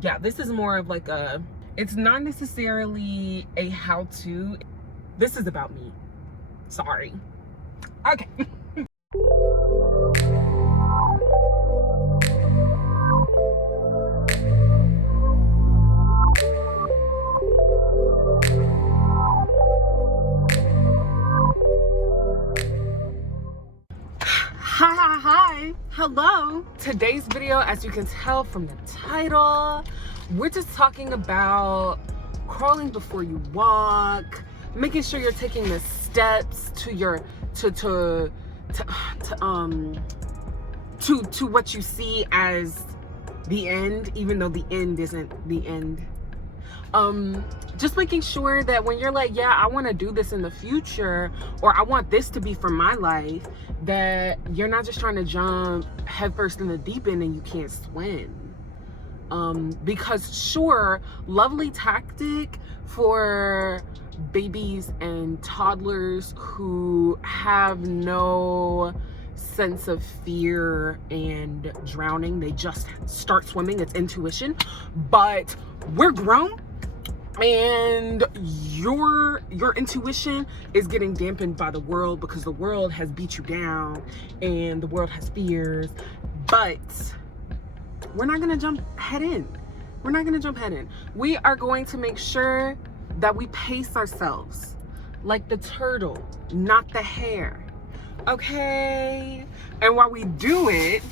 yeah, this is more of like a, it's not necessarily a how-to. This is about me. Sorry. Okay. Hi, hello. Today's video, as you can tell from the title, we're just talking about crawling before you walk, making sure you're taking the steps to your to what you see as the end, even though the end isn't the end. Just making sure that when you're like, yeah, I want to do this in the future, or I want this to be for my life, that you're not just trying to jump headfirst in the deep end and you can't swim. Because sure, lovely tactic for babies and toddlers who have no sense of fear and drowning. They just start swimming. It's intuition. But we're grown, and your intuition is getting dampened by the world because the world has beat you down and the world has fears. But we're not gonna jump head in. We're not gonna jump head in. We are going to make sure that we pace ourselves like the turtle, not the hare. Okay? And while we do it,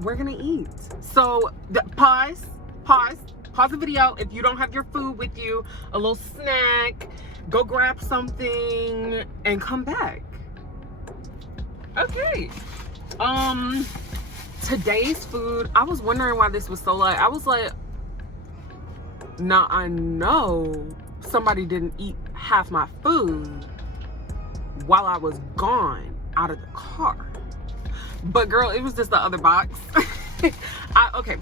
we're gonna eat. So pause the video. If you don't have your food with you, a little snack, go grab something and come back. Okay. Today's food, I was wondering why this was so light. I was like, now I know somebody didn't eat half my food while I was gone out of the car. But girl, it was just the other box. Okay,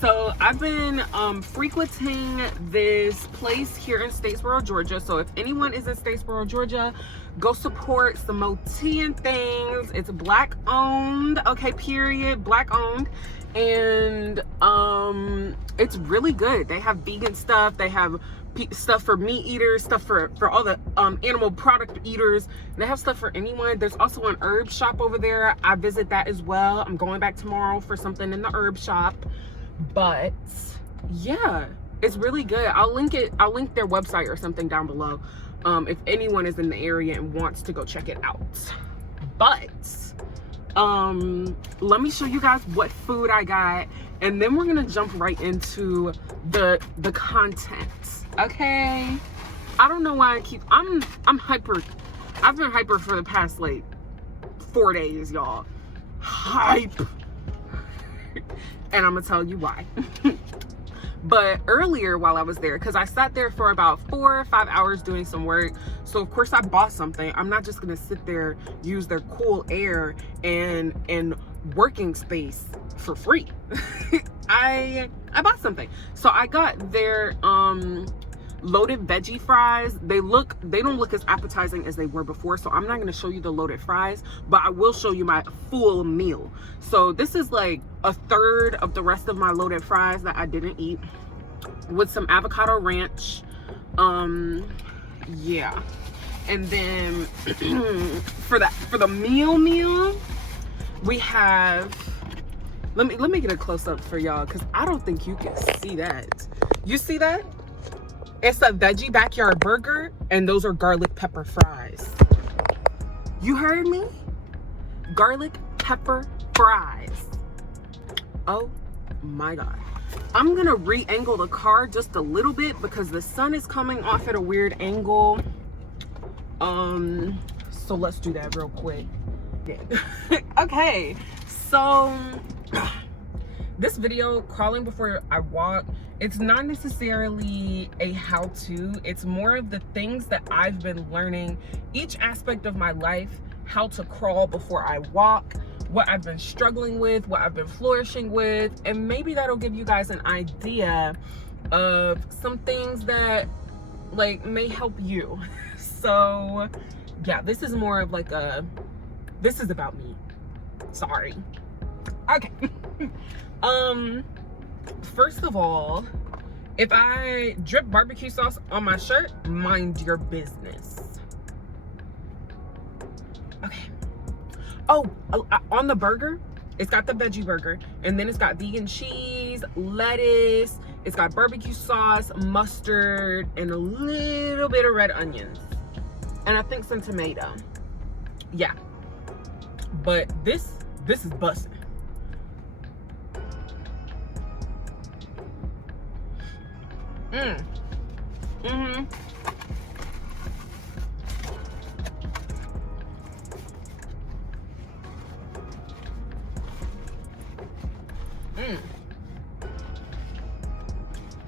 so I've been frequenting this place here in Statesboro, Georgia. So if anyone is in Statesboro, Georgia, go support some tea and things. It's Black owned, okay, period, Black owned. And it's really good. They have vegan stuff. They have stuff for meat eaters, stuff for all the animal product eaters. They have stuff for anyone. There's also an herb shop over there. I visit that as well. I'm going back tomorrow for something in the herb shop. But yeah, it's really good. I'll link their website or something down below if anyone is in the area and wants to go check it out. But let me show you guys what food I got, and then we're gonna jump right into the content. Okay, I don't know why I'm hyper. I've been hyper for the past like 4 days, y'all. Hype. And I'm gonna tell you why. But earlier while I was there, because I sat there for about 4 or 5 hours doing some work, so of course I bought something. I'm not just gonna sit there, use their cool air and working space for free. I bought something. So I got their loaded veggie fries. They don't look as appetizing as they were before, so I'm not going to show you the loaded fries, but I will show you my full meal. So this is like a third of the rest of my loaded fries that I didn't eat, with some avocado ranch. Yeah, and then for the meal we have, let me get a close-up for y'all, because I don't think you can see that. You see that? It's a veggie backyard burger, and those are garlic pepper fries. You heard me? Garlic pepper fries. Oh my God. I'm gonna re-angle the car just a little bit because the sun is coming off at a weird angle. So let's do that real quick. Yeah. Okay, so this video, crawling before I walk, it's not necessarily a how-to. It's more of the things that I've been learning, each aspect of my life, how to crawl before I walk, what I've been struggling with, what I've been flourishing with, and maybe that'll give you guys an idea of some things that like may help you. So yeah, this is more of like a, this is about me. Sorry. Okay. First of all, if I drip barbecue sauce on my shirt, mind your business. Okay. Oh, on the burger, it's got the veggie burger, and then it's got vegan cheese, lettuce, it's got barbecue sauce, mustard, and a little bit of red onions. And I think some tomato. Yeah. But this is busting. Mm-hmm.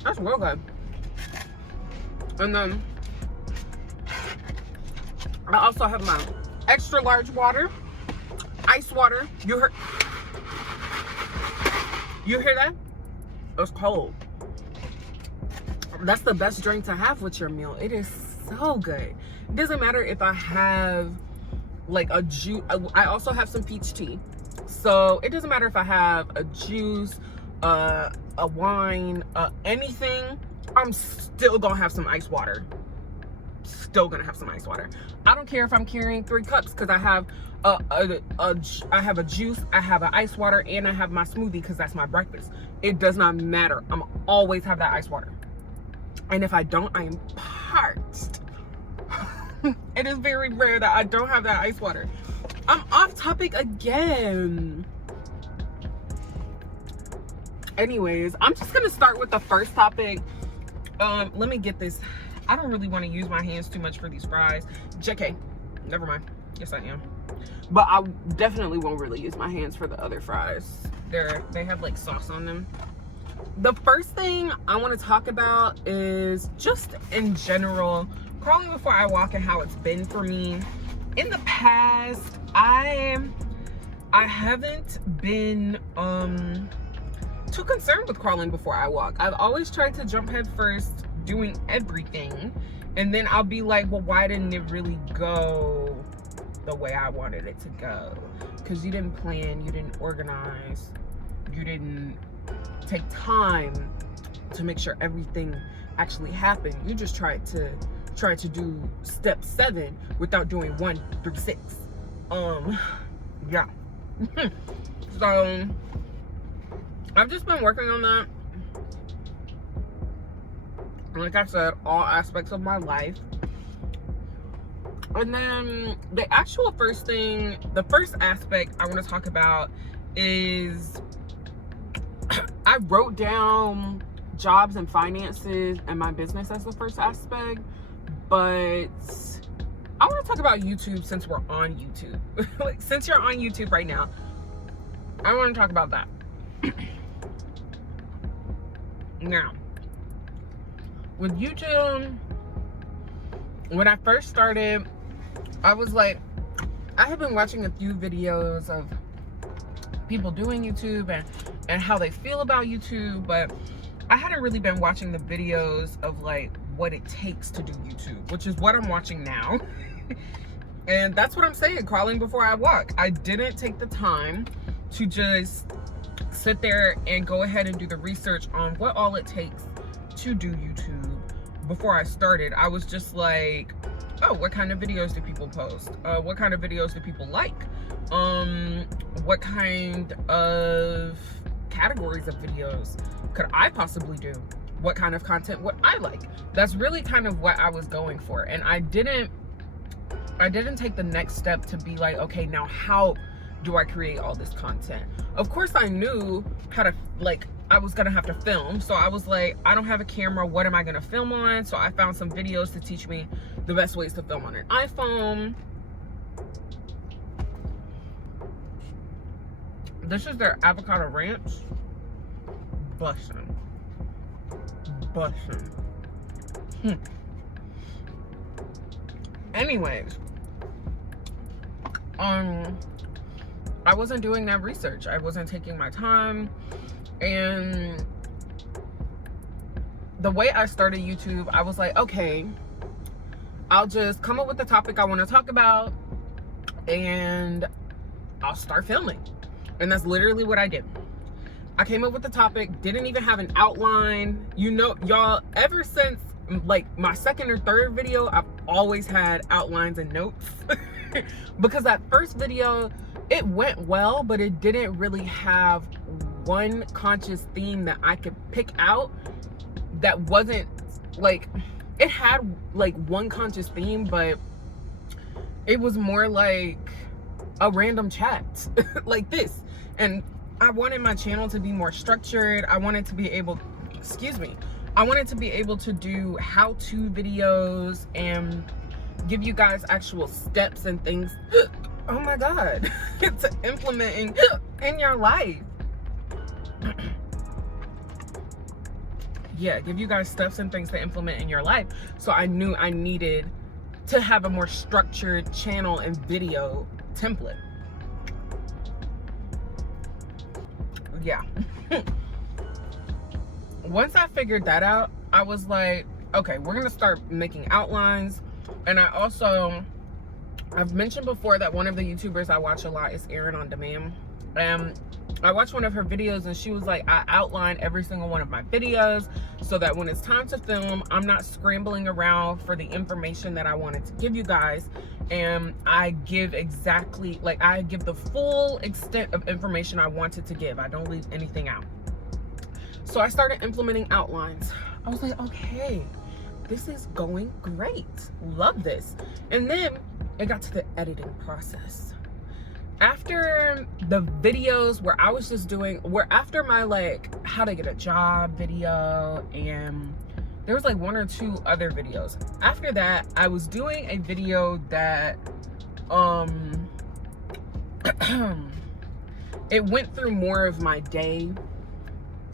That's real good. And then I also have my extra large water, ice water. You hear that? It's cold. That's the best drink to have with your meal. It is so good. It doesn't matter if I have like a juice. I also have some peach tea. So it doesn't matter if I have a juice, a wine, anything. I'm still gonna have some ice water. Still gonna have some ice water. I don't care if I'm carrying 3 cups because I have I have a juice, I have an ice water, and I have my smoothie because that's my breakfast. It does not matter. I'm always have that ice water. And if I don't, I am parched. It is very rare that I don't have that ice water. I'm off topic again. Anyways, I'm just gonna start with the first topic. Let me get this. I don't really want to use my hands too much for these fries. JK, never mind. Yes, I am. But I definitely won't really use my hands for the other fries. They have like sauce on them. The first thing I want to talk about is just in general, crawling before I walk and how it's been for me. In the past, I haven't been too concerned with crawling before I walk. I've always tried to jump head first, doing everything, and then I'll be like, well, why didn't it really go the way I wanted it to go? Because you didn't plan, you didn't organize, you didn't take time to make sure everything actually happened. You just tried to do step 7 without doing 1 through 6. Yeah. So I've just been working on that. Like I said, all aspects of my life. And then the actual first thing, the first aspect I want to talk about is I wrote down jobs and finances and my business as the first aspect, but I want to talk about YouTube since we're on YouTube. Like, since you're on YouTube right now, I want to talk about that. Now, with YouTube, when I first started, I was like, I have been watching a few videos of people doing YouTube and how they feel about YouTube, but I hadn't really been watching the videos of like what it takes to do YouTube, which is what I'm watching now. And that's what I'm saying, crawling before I walk. I didn't take the time to just sit there and go ahead and do the research on what all it takes to do YouTube before I started. I was just like, oh, what kind of videos do people post? What kind of videos do people like? What kind of categories of videos could I possibly do? What kind of content would I like? That's really kind of what I was going for. And I didn't take the next step to be like, okay, now how do I create all this content? Of course I knew how to, like, I was gonna have to film. So I was like, I don't have a camera, what am I gonna film on? So I found some videos to teach me the best ways to film on an iPhone. This is their avocado ranch. Bussin'. Anyways, I wasn't doing that research. I wasn't taking my time. And the way I started YouTube, I was like, okay, I'll just come up with the topic I want to talk about and I'll start filming. And that's literally what I did. I came up with the topic, didn't even have an outline. You know, y'all, ever since like my second or third video, I've always had outlines and notes. Because that first video, it went well, but it didn't really have one conscious theme that I could pick out that wasn't like, it had like one conscious theme, but it was more like a random chat like this. And I wanted my channel to be more structured. I wanted to be able, I wanted to be able to do how-to videos and give you guys actual steps and things, oh my God, to implementing in your life. Yeah, give you guys steps and things to implement in your life. So I knew I needed to have a more structured channel and video template. Yeah. Once I figured that out, I was like, okay, we're gonna start making outlines. And I've mentioned before that one of the YouTubers I watch a lot is Erin on Demand. I watched one of her videos and she was like, I outline every single one of my videos so that when it's time to film, I'm not scrambling around for the information that I wanted to give you guys. And I give exactly, like, I give the full extent of information I wanted to give. I don't leave anything out. So I started implementing outlines. I was like, okay, this is going great. Love this. And then it got to the editing process. After the videos where I was just doing, after my like how to get a job video, and there was like one or two other videos. After that, I was doing a video that it went through more of my day.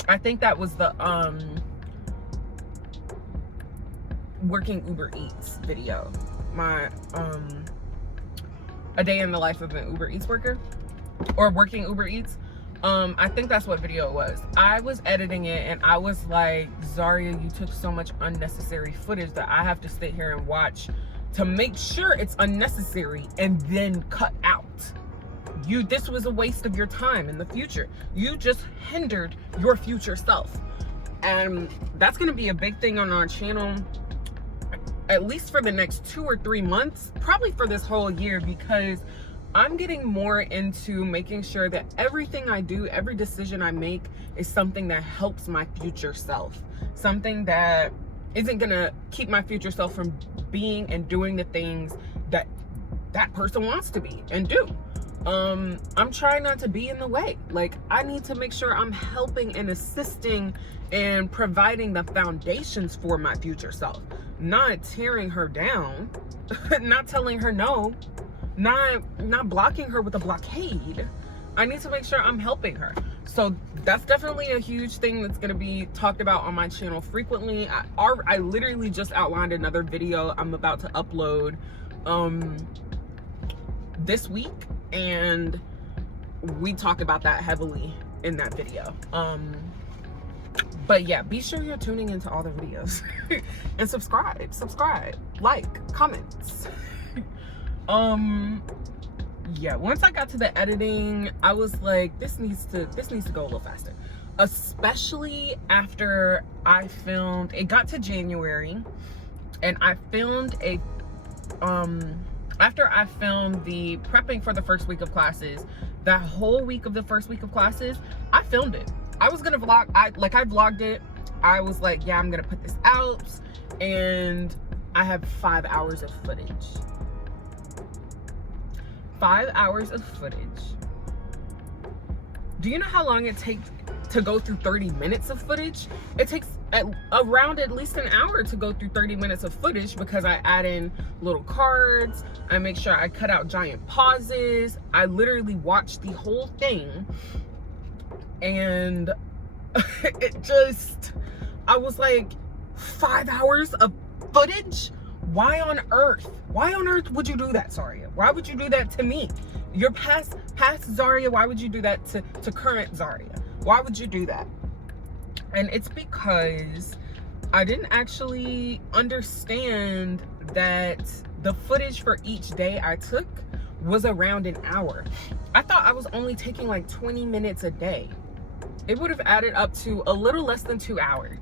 I think that was the working UberEats video. My a day in the life of an Uber Eats worker, or working Uber Eats. I think that's what video it was. I was editing it and I was like, Zaria, you took so much unnecessary footage that I have to sit here and watch to make sure it's unnecessary and then cut out. This was a waste of your time in the future. You just hindered your future self. And that's gonna be a big thing on our channel, at least for the next 2 or 3 months, probably for this whole year, because I'm getting more into making sure that everything I do, every decision I make is something that helps my future self. Something that isn't gonna keep my future self from being and doing the things that that person wants to be and do. I'm trying not to be in the way. Like, I need to make sure I'm helping and assisting and providing the foundations for my future self. Not tearing her down, not telling her no, not blocking her with a blockade. I need to make sure I'm helping her. So that's definitely a huge thing that's going to be talked about on my channel frequently. I literally just outlined another video I'm about to upload this week, and we talk about that heavily in that video. But yeah, be sure you're tuning into all the videos and subscribe, like, comments. Yeah, once I got to the editing, I was like, this needs to go a little faster. Especially after I filmed, it got to January and I filmed after I filmed the prepping for the first week of classes, that whole week of the first week of classes, I filmed it. I was gonna vlog, I vlogged it. I was like, yeah, I'm gonna put this out, and I have 5 hours of footage. 5 hours of footage. Do you know how long it takes to go through 30 minutes of footage? It takes around at least an hour to go through 30 minutes of footage, because I add in little cards, I make sure I cut out giant pauses. I literally watched the whole thing, and I was like, 5 hours of footage? Why on earth would you do that, Zaria? Why would you do that to me? You're past Zaria. Why would you do that to current Zaria? Why would you do that? And it's because I didn't actually understand that the footage for each day I took was around an hour. I thought I was only taking like 20 minutes a day. It would have added up to a little less than 2 hours.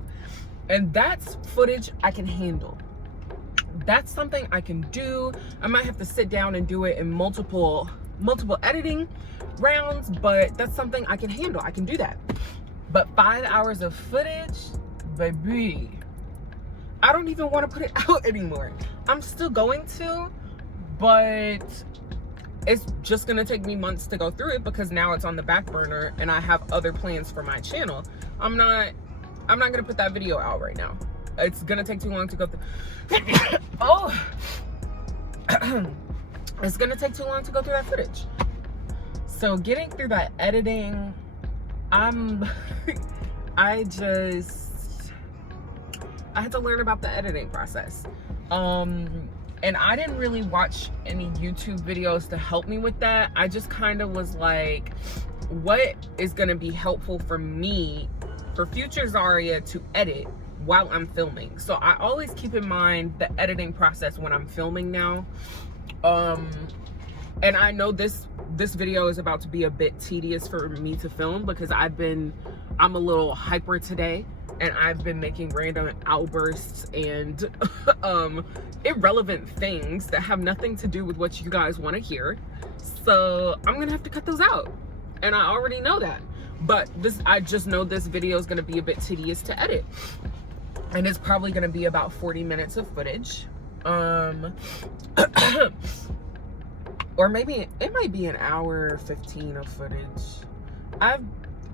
And that's footage I can handle. That's something I can do. I might have to sit down and do it in multiple editing rounds, but that's something I can handle. I can do that. But 5 hours of footage, baby, I don't even want to put it out anymore. I'm still going to, but it's just gonna take me months to go through it because now it's on the back burner and I have other plans for my channel. I'm not gonna put that video out right now. It's gonna take too long to go through. Oh, it's gonna take too long to go through that footage. So getting through that editing, I had to learn about the editing process. And I didn't really watch any YouTube videos to help me with that. I just kind of was like, what is gonna be helpful for me, for future Zaria to edit while I'm filming? So I always keep in mind the editing process when I'm filming now. And I know this video is about to be a bit tedious for me to film because I'm a little hyper today. And I've been making random outbursts and irrelevant things that have nothing to do with what you guys want to hear. So I'm gonna have to cut those out. And I already know that. But I just know this video is gonna be a bit tedious to edit. And it's probably gonna be about 40 minutes of footage. Or maybe it might be an hour 15 of footage.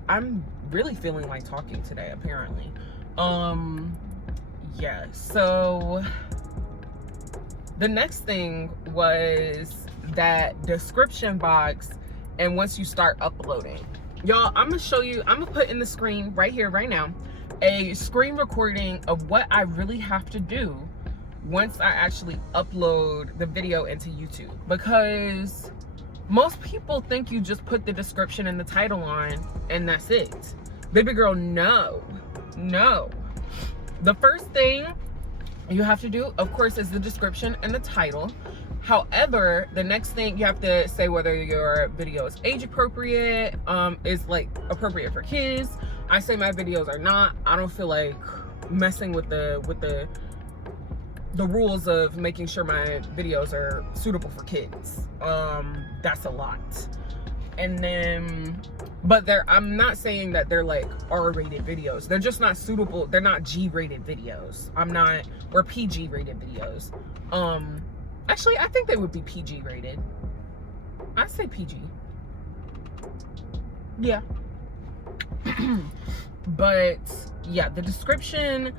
I'm really feeling like talking today, apparently. Yeah, so the next thing was that description box. And once you start uploading, y'all, I'm gonna show you, I'm gonna put in the screen right here, right now, a screen recording of what I really have to do once I actually upload the video into YouTube. Because most people think you just put the description and the title on and that's it. Baby girl, no. The first thing you have to do, of course, is the description and the title. However, the next thing you have to say whether your video is age appropriate, is like appropriate for kids. I say my videos are not. I don't feel like messing with the rules of making sure my videos are suitable for kids. That's a lot. And then, but I'm not saying that they're like R-rated videos. They're just not suitable. They're not G-rated videos. Or PG-rated videos. Actually, I think they would be PG-rated. I'd say PG. Yeah. But yeah, the description,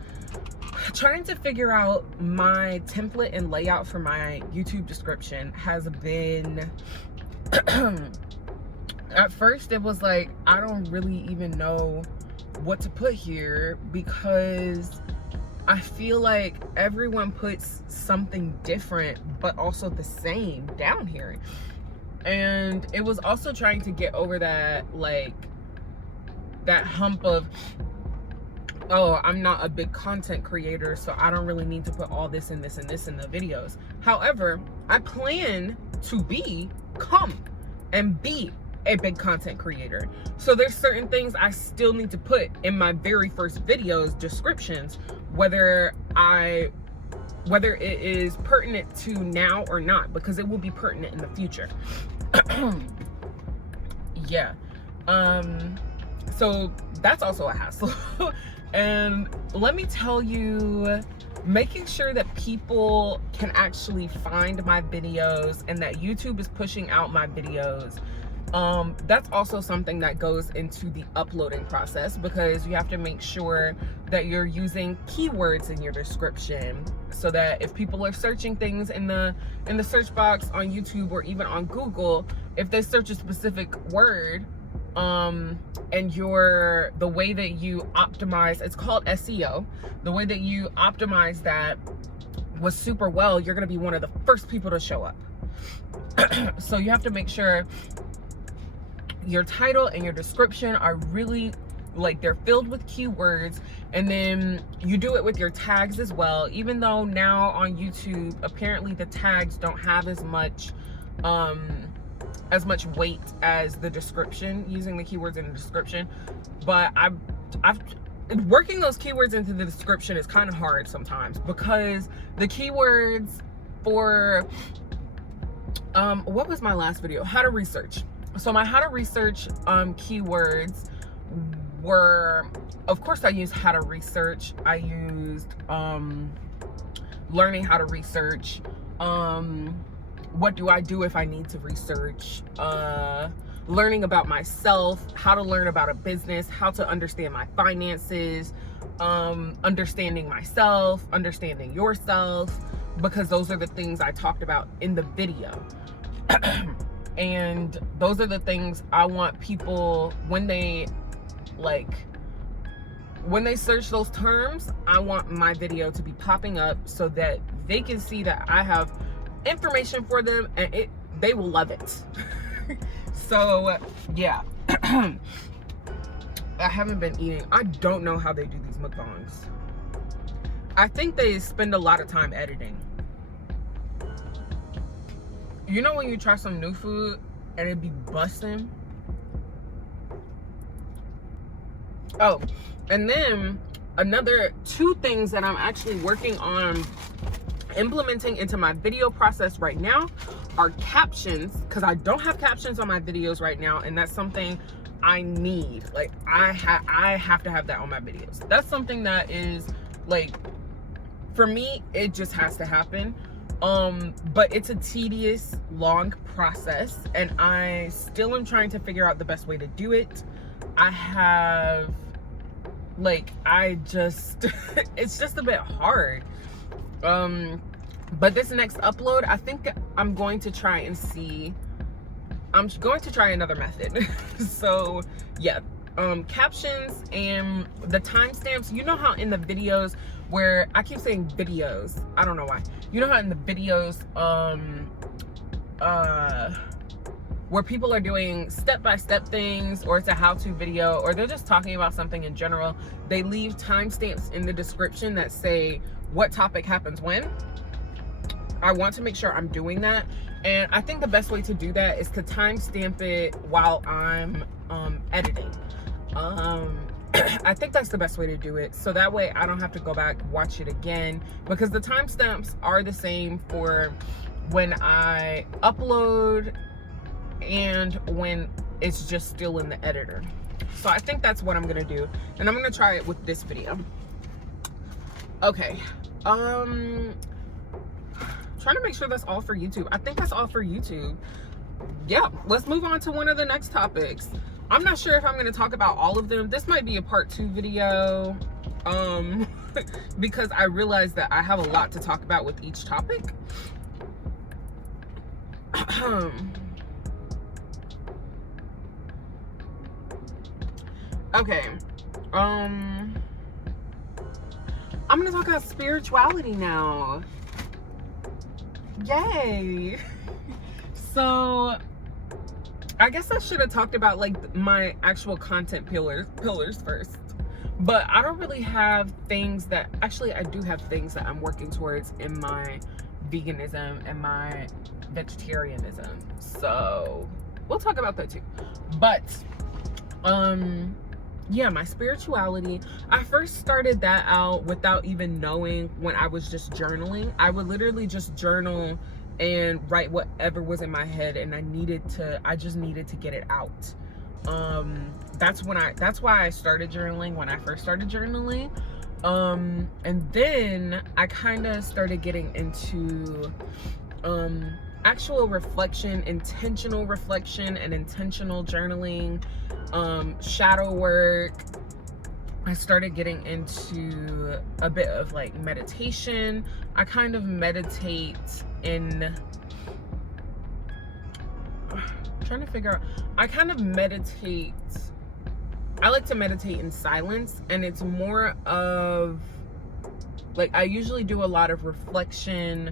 trying to figure out my template and layout for my YouTube description has been at first it was like, I don't really even know what to put here because I feel like everyone puts something different but also the same down here. And it was also trying to get over that, like, that hump of, oh, I'm not a big content creator, so I don't really need to put all this and this and this in the videos. However, I plan to become and be a big content creator. So there's certain things I still need to put in my very first videos descriptions, whether it is pertinent to now or not, because it will be pertinent in the future. Yeah. So that's also a hassle. And let me tell you, making sure that people can actually find my videos and that YouTube is pushing out my videos, that's also something that goes into the uploading process, because you have to make sure that you're using keywords in your description, so that if people are searching things in the search box on YouTube or even on Google, if they search a specific word, and the way that you optimize, it's called SEO, the way that you optimize that was super well, you're going to be one of the first people to show up. So you have to make sure your title and your description are really, like, they're filled with keywords, and then you do it with your tags as well. Even though now on YouTube apparently the tags don't have as much as much weight as the description, using the keywords in the description. But I've working those keywords into the description is kind of hard sometimes, because the keywords for what was my last video? How to research. So my how to research keywords were, of course, I used how to research. I used learning how to research. What do I do if I need to research? Learning about myself, how to learn about a business, how to understand my finances, understanding myself, understanding yourself, because those are the things I talked about in the video. And those are the things I want people, when they search those terms, I want my video to be popping up so that they can see that I have information for them, and they will love it. So yeah. I haven't been eating. I don't know how they do these mukbangs. I think they spend a lot of time editing. You know when you try some new food and it be busting? Oh, and then another 2 things that I'm actually working on implementing into my video process right now are captions, because I don't have captions on my videos right now, and that's something I need. Like, I have to have that on my videos. That's something that is, like, for me, it just has to happen. But it's a tedious, long process, and I still am trying to figure out the best way to do it. I have, like, it's just a bit hard. But this next upload, I think I'm going to try and see. I'm going to try another method. So yeah, captions and the timestamps. You know how in the videos where I keep saying videos, I don't know why. You know how in the videos, where people are doing step-by-step things, or it's a how-to video, or they're just talking about something in general, they leave timestamps in the description that say what topic happens when. I want to make sure I'm doing that, and I think the best way to do that is to timestamp it while I'm editing. I think that's the best way to do it, so that way I don't have to go back, watch it again, because the timestamps are the same for when I upload and when it's just still in the editor. So I think that's what I'm gonna do, and I'm gonna try it with this video. Okay, trying to make sure that's all for YouTube. I think that's all for YouTube. Yeah, let's move on to one of the next topics. I'm not sure if I'm going to talk about all of them. This might be a part 2 video, because I realized that I have a lot to talk about with each topic. Okay, I'm going to talk about spirituality now. Yay. So I guess I should have talked about like my actual content pillars first, but I don't really have things that, actually I do have things that I'm working towards in my veganism and my vegetarianism, so we'll talk about that too. But yeah, my spirituality, I first started that out without even knowing, when I was just journaling. I would literally just journal and write whatever was in my head, and I just needed to get it out. That's why I started journaling, when I first started journaling. And then I kind of started getting into actual reflection, intentional reflection and intentional journaling, shadow work. I started getting into a bit of like meditation. I kind of meditate in, trying to figure out, I kind of meditate, I like to meditate in silence, and it's more of like, I usually do a lot of reflection,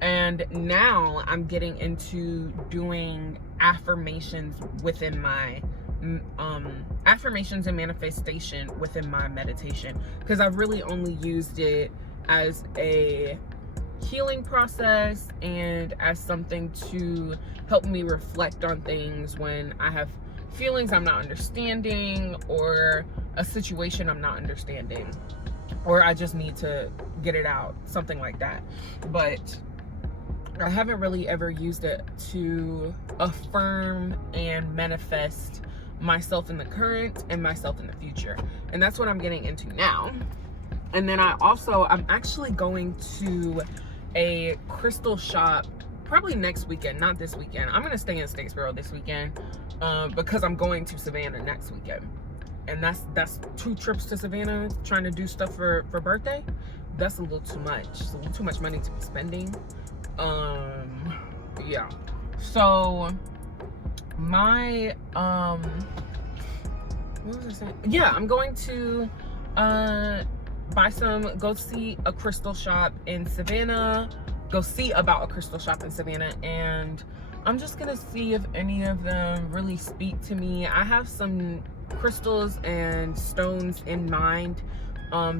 and now I'm getting into doing affirmations within my affirmations and manifestation within my meditation, because I've really only used it as a healing process and as something to help me reflect on things when I have feelings I'm not understanding, or a situation I'm not understanding, or I just need to get it out, something like that. But I haven't really ever used it to affirm and manifest myself in the current and myself in the future. And that's what I'm getting into now. And then I'm actually going to a crystal shop probably next weekend, not this weekend. I'm gonna stay in Statesboro this weekend because I'm going to Savannah next weekend. And that's 2 trips to Savannah trying to do stuff for birthday. That's a little too much. It's a little too much money to be spending. Yeah. So my what was I saying? Yeah, I'm going to go see a crystal shop in Savannah, and I'm just gonna see if any of them really speak to me. I have some crystals and stones in mind,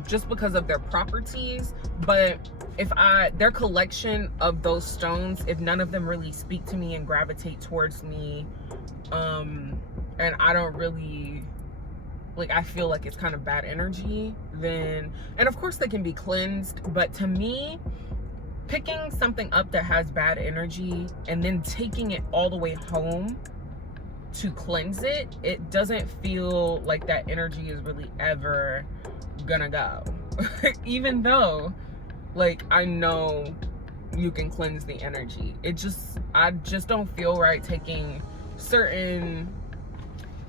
just because of their properties, but if their collection of those stones, if none of them really speak to me and gravitate towards me, and I don't really, like, I feel like it's kind of bad energy, then, and of course they can be cleansed, but to me, picking something up that has bad energy and then taking it all the way home to cleanse it, it doesn't feel like that energy is really ever gonna go. Even though, like, I know you can cleanse the energy. I just don't feel right taking certain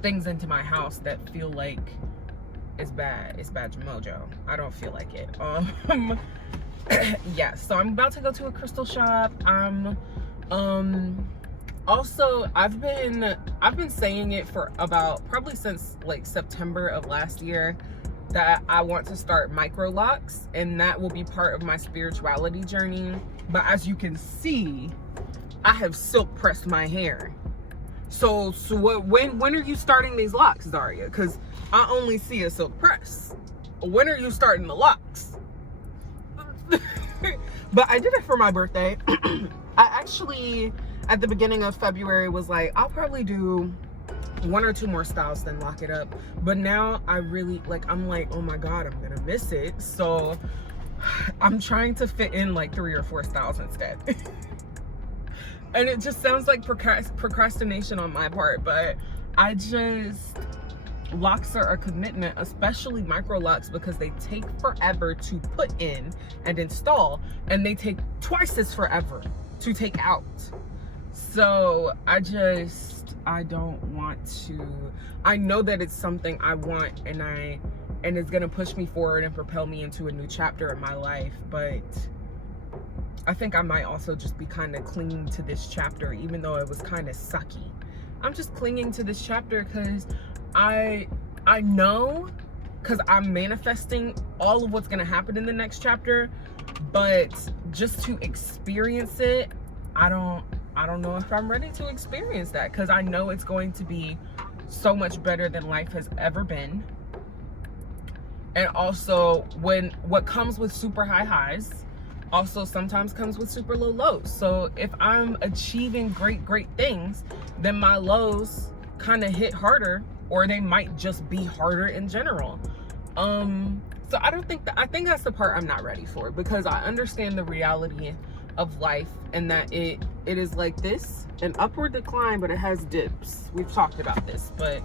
things into my house that feel like it's bad mojo. I don't feel like it. Yeah, so I'm about to go to a crystal shop. Also, I've been saying it for about probably since like September of last year that I want to start micro locks, and that will be part of my spirituality journey. But as you can see, I have silk pressed my hair. So when are you starting these locks, Daria? Because I only see a silk press. When are you starting the locks? But I did it for my birthday. I actually, at the beginning of February, was like, I'll probably do 1 or 2 more styles, then lock it up. But now I really, like, I'm like, oh my God, I'm gonna miss it. So I'm trying to fit in like 3 or 4 styles instead. And it just sounds like procrastination on my part, but locks are a commitment, especially micro locks, because they take forever to put in and install, and they take twice as forever to take out. So I don't want to. I know that it's something I want, and it's gonna push me forward and propel me into a new chapter in my life, but I think I might also just be kind of clinging to this chapter, even though it was kind of sucky. I'm just clinging to this chapter because I know, because I'm manifesting all of what's gonna happen in the next chapter, but just to experience it, I don't know if I'm ready to experience that, because I know it's going to be so much better than life has ever been. And also, what comes with super high highs also sometimes comes with super low lows. So if I'm achieving great things, then my lows kind of hit harder, or they might just be harder in general. So I think that's the part I'm not ready for, because I understand the reality of life, and that it is like this, an upward decline, but it has dips. We've talked about this, but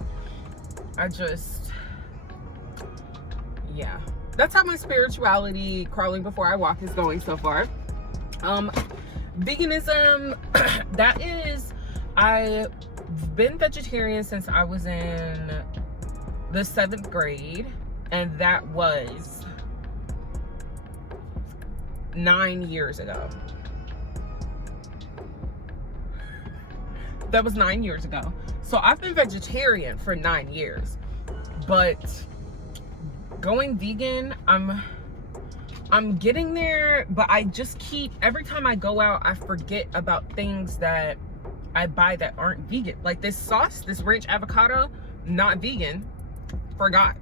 yeah, that's how my spirituality, crawling before I walk, is going so far. Veganism, that is, I've been vegetarian since I was in the 7th grade, and that was 9 years ago. That was 9 years ago. So I've been vegetarian for 9 years, but going vegan, I'm getting there, but I just every time I go out, I forget about things that I buy that aren't vegan. Like this sauce, this ranch avocado, not vegan. Forgot.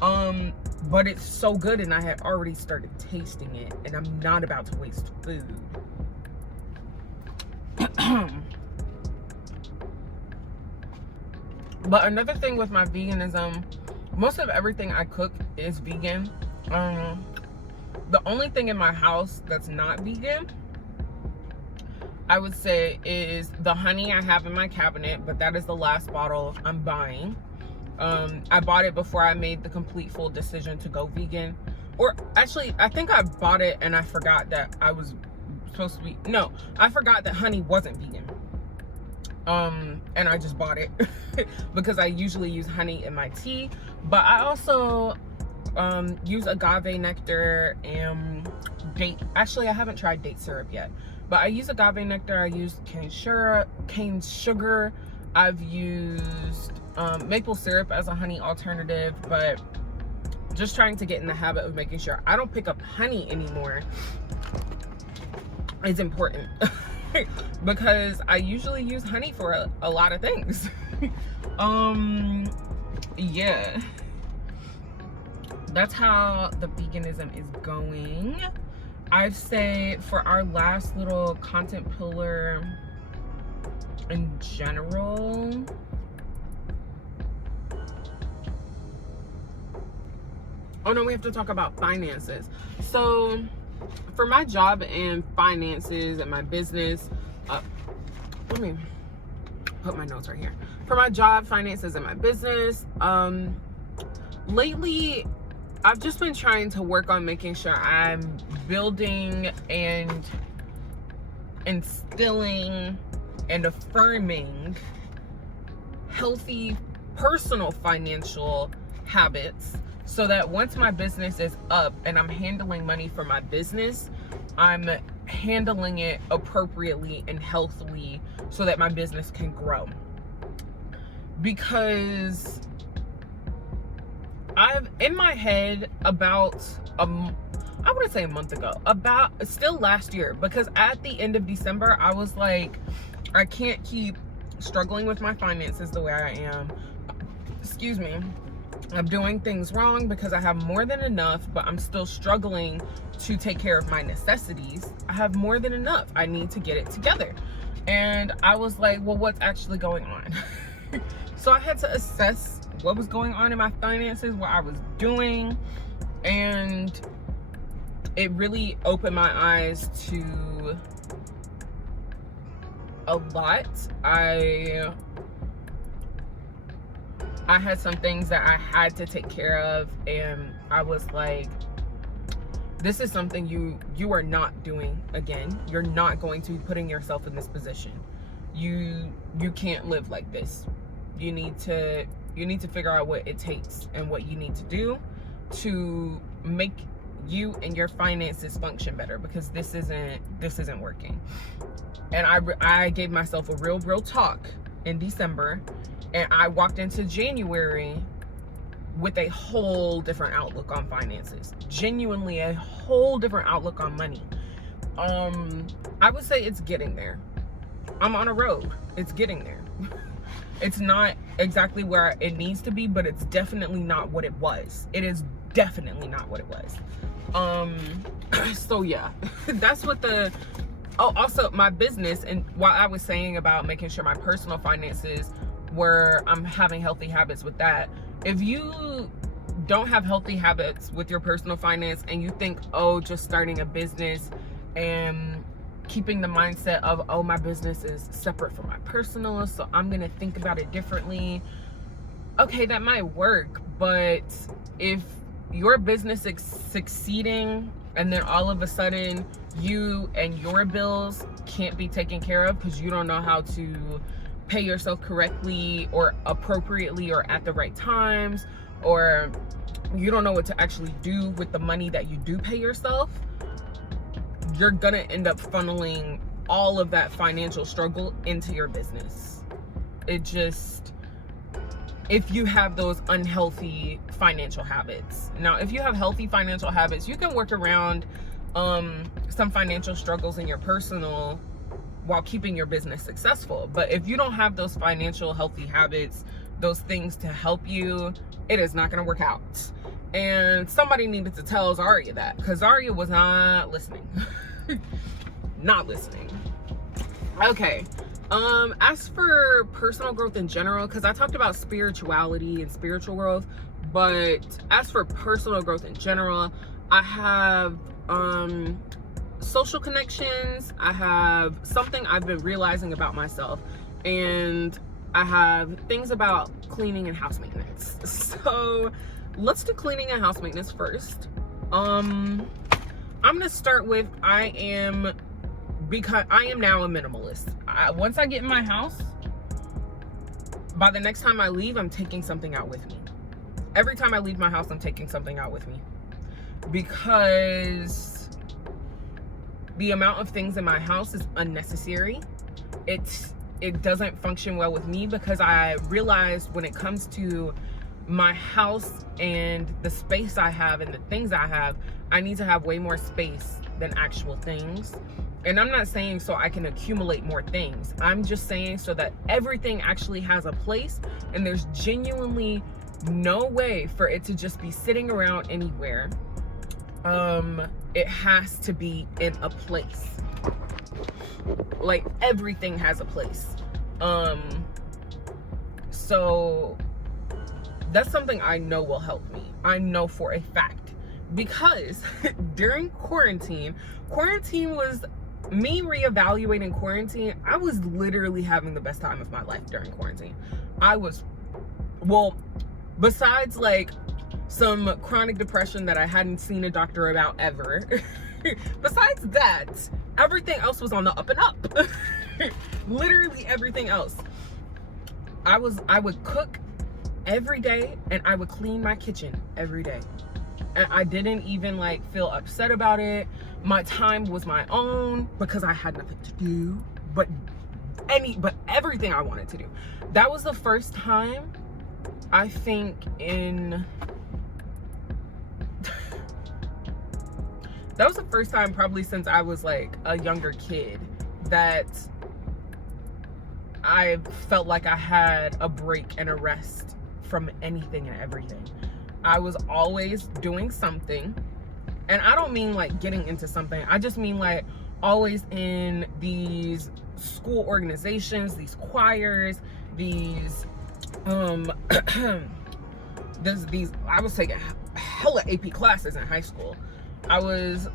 But it's so good, and I had already started tasting it, and I'm not about to waste food. But another thing with my veganism, most of everything I cook is vegan. The only thing in my house that's not vegan, I would say, is the honey I have in my cabinet, but that is the last bottle I'm buying. I bought it before I made the complete full decision to go vegan. Or actually, I think I bought it and I forgot that I was supposed to be, no, I forgot that honey wasn't vegan. And I just bought it because I usually use honey in my tea, but I also use agave nectar and date. Actually, I haven't tried date syrup yet, but I use agave nectar. I use cane sugar. I've used maple syrup as a honey alternative, but just trying to get in the habit of making sure I don't pick up honey anymore is important. Because I usually use honey for a lot of things. Yeah, that's how the veganism is going. I'd say for our last little content pillar in general, oh no, we have to talk about finances. So for my job and finances and my business, let me put my notes right here. For my job, finances, and my business, lately I've just been trying to work on making sure I'm building and instilling and affirming healthy personal financial habits, so that once my business is up and I'm handling money for my business, I'm handling it appropriately and healthily so that my business can grow. Because I've, in my head, about I wouldn't say a month ago, about still last year, because at the end of December, I was like, I can't keep struggling with my finances the way I am. Excuse me. I'm doing things wrong because I have more than enough, but I'm still struggling to take care of my necessities. I have more than enough. I need to get it together. And I was like, well, what's actually going on? So I had to assess what was going on in my finances, what I was doing, and it really opened my eyes to a lot. I had some things that I had to take care of, and I was like, this is something you are not doing again. You're not going to be putting yourself in this position. You can't live like this. You need to figure out what it takes and what you need to do to make you and your finances function better, because this isn't working. And I gave myself a real talk in December, and I walked into January with a whole different outlook on finances. Genuinely a whole different outlook on money. I would say it's getting there. I'm on a road. It's getting there. It's not exactly where it needs to be, but it's definitely not what it was. It is definitely not what it was. So yeah, that's what also my business, and while I was saying about making sure my personal finances where I'm having healthy habits with that. If you don't have healthy habits with your personal finance and you think, oh, just starting a business and keeping the mindset of, oh, my business is separate from my personal, so I'm gonna think about it differently. Okay, that might work, but if your business is succeeding and then all of a sudden you and your bills can't be taken care of because you don't know how to pay yourself correctly or appropriately or at the right times, or you don't know what to actually do with the money that you do pay yourself, you're gonna end up funneling all of that financial struggle into your business. It just, if you have those unhealthy financial habits. Now, if you have healthy financial habits, you can work around some financial struggles in your personal while keeping your business successful. But if you don't have those financial healthy habits, those things to help you, it is not going to work out. And somebody needed to tell Zaria that, because Zaria was not listening. Not listening. Okay. As for personal growth in general, because I talked about spirituality and spiritual growth, but as for personal growth in general, I have social connections. I have something I've been realizing about myself, and I have things about cleaning and house maintenance. So let's do cleaning and house maintenance first. I'm gonna start with because I am now a minimalist. Once I get in my house, by the next time I leave, I'm taking something out with me. Every time I leave my house, I'm taking something out with me, because the amount of things in my house is unnecessary. It doesn't function well with me, because I realized when it comes to my house and the space I have and the things I have, I need to have way more space than actual things. And I'm not saying so I can accumulate more things. I'm just saying so that everything actually has a place, and there's genuinely no way for it to just be sitting around anywhere. It has to be in a place. Like, everything has a place. So that's something I know will help me. I know for a fact, because during quarantine was me reevaluating quarantine. I was literally having the best time of my life during quarantine. Besides like some chronic depression that I hadn't seen a doctor about ever, besides that, everything else was on the up and up. Literally everything else. I would cook every day, and I would clean my kitchen every day. And I didn't even like feel upset about it. My time was my own, because I had nothing to do but everything I wanted to do. That was the first time, I think, that was the first time probably since I was like a younger kid that I felt like I had a break and a rest from anything and everything. I was always doing something, and I don't mean like getting into something. I just mean like always in these school organizations, these choirs, these I was taking hella AP classes in high school. I was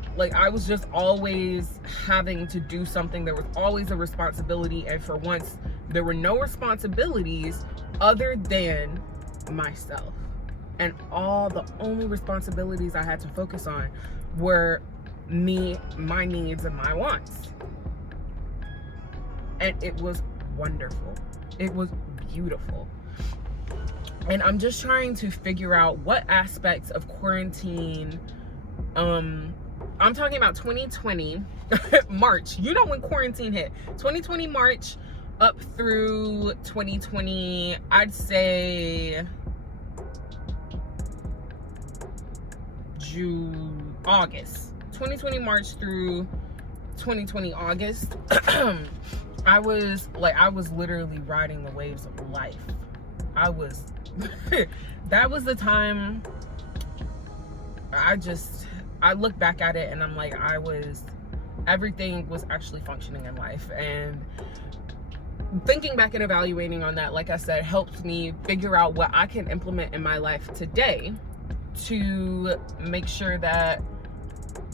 just always having to do something. There was always a responsibility, and for once there were no responsibilities other than myself. And the only responsibilities I had to focus on were me, my needs, and my wants. And it was wonderful. It was beautiful. And I'm just trying to figure out what aspects of quarantine, I'm talking about 2020, March. You know when quarantine hit. 2020 March up through 2020, I'd say August. 2020 March through 2020 August. I was literally riding the waves of life. That was the time I look back at it and I'm like, everything was actually functioning in life. And thinking back and evaluating on that, like I said, helped me figure out what I can implement in my life today to make sure that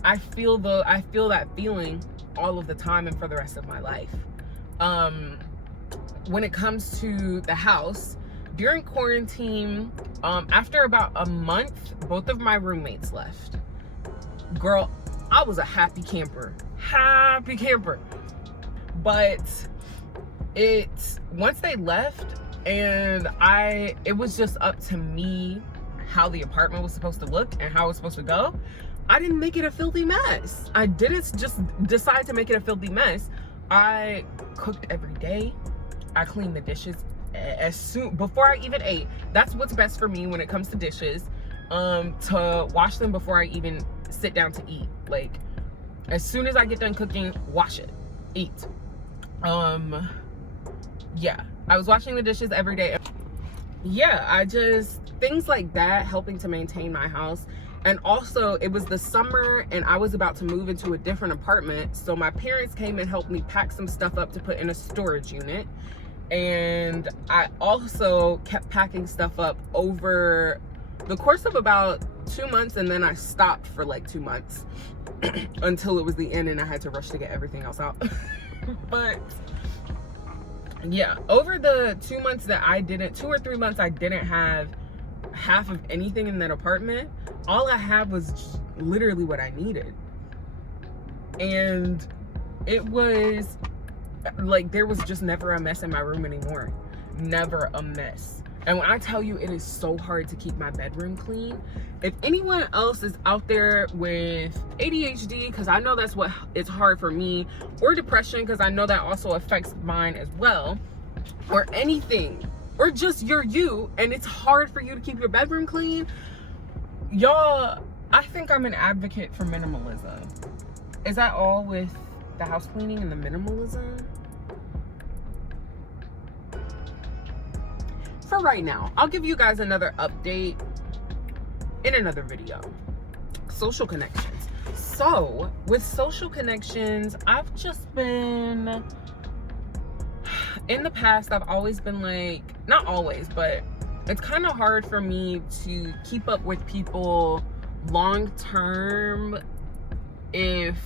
I feel that feeling all of the time and for the rest of my life. When it comes to the house, during quarantine, after about a month, both of my roommates left. Girl, I was a happy camper. But once they left, and it was just up to me how the apartment was supposed to look and how it was supposed to go. I didn't make it a filthy mess. I didn't just decide to make it a filthy mess. I cooked every day. I cleaned the dishes before I even ate. That's what's best for me when it comes to dishes, to wash them before I even sit down to eat. Like, as soon as I get done cooking, wash it, eat. Yeah, I was washing the dishes every day. Yeah, things like that, helping to maintain my house. And also, it was the summer and I was about to move into a different apartment, so my parents came and helped me pack some stuff up to put in a storage unit. And I also kept packing stuff up over the course of about 2 months, and then I stopped for like 2 months until it was the end and I had to rush to get everything else out. But yeah, over the 2 months that I didn't, 2 or 3 months I didn't have half of anything in that apartment, all I had was literally what I needed. And it was like, there was just never a mess in my room anymore. Never a mess. And when I tell you, it is so hard to keep my bedroom clean. If anyone else is out there with ADHD, because I know that's what it's hard for me, or depression, because I know that also affects mine as well, or anything, or just you're you and it's hard for you to keep your bedroom clean, y'all, I think I'm an advocate for minimalism. Is that all with the house cleaning and the minimalism? For right now, I'll give you guys another update in another video. Social connections. So with social connections, I've just been, in the past, I've always been like, not always, but it's kind of hard for me to keep up with people long term if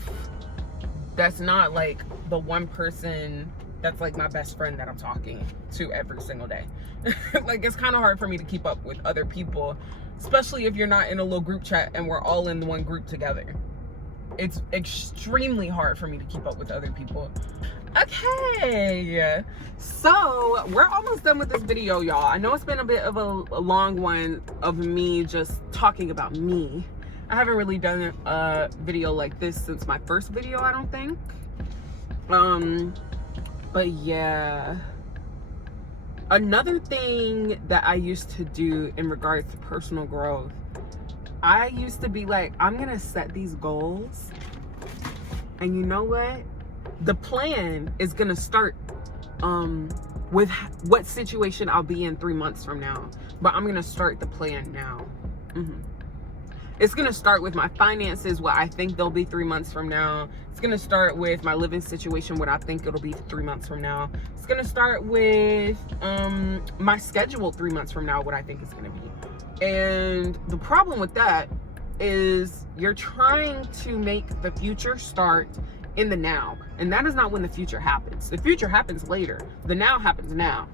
that's not like the one person that's like my best friend that I'm talking to every single day. Like, it's kind of hard for me to keep up with other people, especially if you're not in a little group chat and we're all in the one group together. It's extremely hard for me to keep up with other people. Okay, so we're almost done with this video, y'all. I know it's been a bit of a long one of me just talking about me. I haven't really done a video like this since my first video, I don't think. But yeah, another thing that I used to do in regards to personal growth, I used to be like, I'm gonna set these goals, and you know what? The plan is gonna start with what situation I'll be in 3 months from now, but I'm gonna start the plan now. It's gonna start with my finances, what I think they'll be 3 months from now. It's gonna start with my living situation, what I think it'll be 3 months from now. It's gonna start with my schedule 3 months from now, what I think it's gonna be. And the problem with that is you're trying to make the future start in the now, and that is not when the future happens. The future happens later. The now happens now.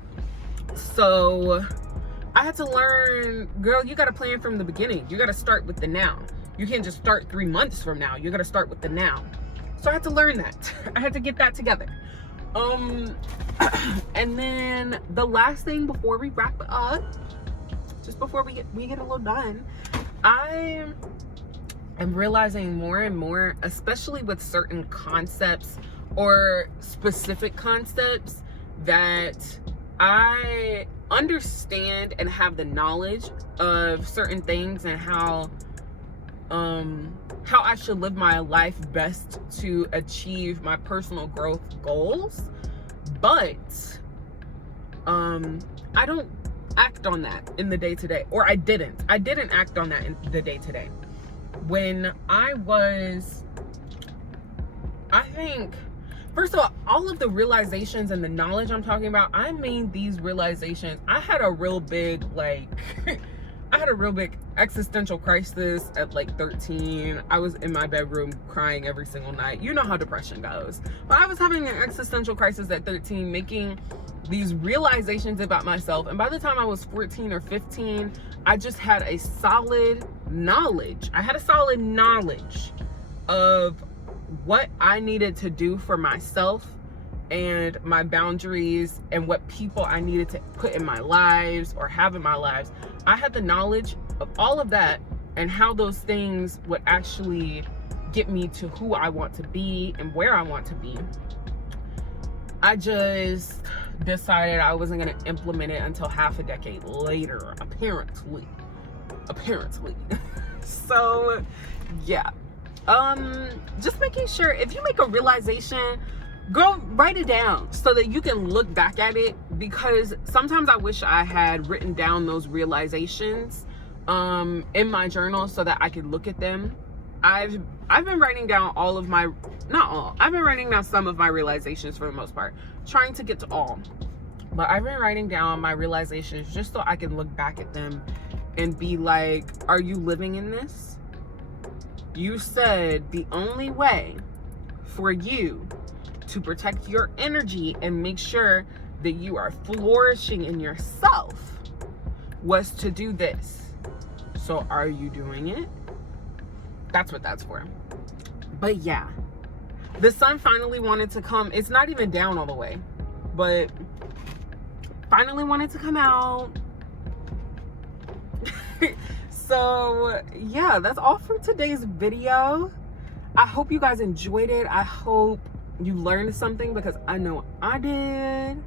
So I had to learn, girl, you got to plan from the beginning. You got to start with the now. You can't just start 3 months from now. You got to start with the now. So I had to learn that. I had to get that together. And then the last thing before we wrap up, just before we get a little done, I am realizing more and more, especially with certain concepts or specific concepts, that I understand and have the knowledge of certain things and how I should live my life best to achieve my personal growth goals, but I don't act on that in the day-to-day, or I didn't act on that in the day-to-day. When I think, first of all of the realizations and the knowledge I'm talking about, I mean these realizations, I had a real big, like, I had a real big existential crisis at like 13. I was in my bedroom crying every single night. You know how depression goes. But I was having an existential crisis at 13, making these realizations about myself. And by the time I was 14 or 15, I just had a solid knowledge. I had a solid knowledge of what I needed to do for myself and my boundaries and what people I needed to put in my lives or have in my lives. I had the knowledge of all of that and how those things would actually get me to who I want to be and where I want to be. I just decided I wasn't going to implement it until half a decade later, apparently. So yeah, just making sure if you make a realization, go write it down so that you can look back at it because sometimes I wish I had written down those realizations in my journal so that I could look at them. I've been writing down I've been writing down some of my realizations for the most part, trying to get to all. But I've been writing down my realizations just so I can look back at them and be like, are you living in this? You said the only way for you to protect your energy and make sure that you are flourishing in yourself was to do this. So are you doing it? That's what that's for. But yeah, the sun finally wanted to come. It's not even down all the way, but finally wanted to come out. So yeah, that's all for today's video. I hope you guys enjoyed it. I hope you learned something, because I know I did.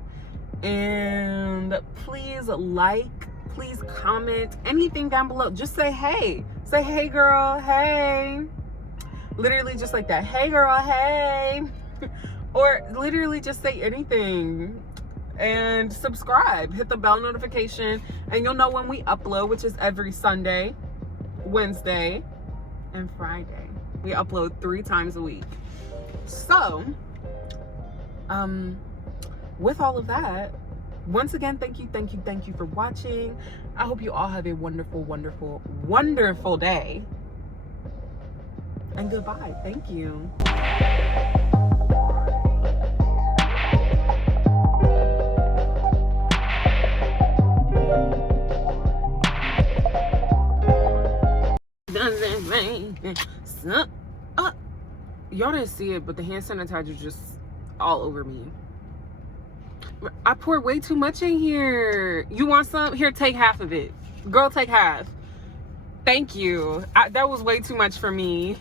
And please please comment anything down below. Just say hey. Say hey girl, hey. Literally just like that. Hey girl, hey. Or literally just say anything. And subscribe, hit the bell notification, and you'll know when we upload, which is every Sunday, Wednesday, and Friday. We upload 3 times a week. So with all of that, once again, thank you for watching. I hope you all have a wonderful day, and goodbye. Thank you. Y'all didn't see it, but the hand sanitizer just all over me. I poured way too much in here. You want some? Here, take half of it. Girl, take half. Thank you. That was way too much for me.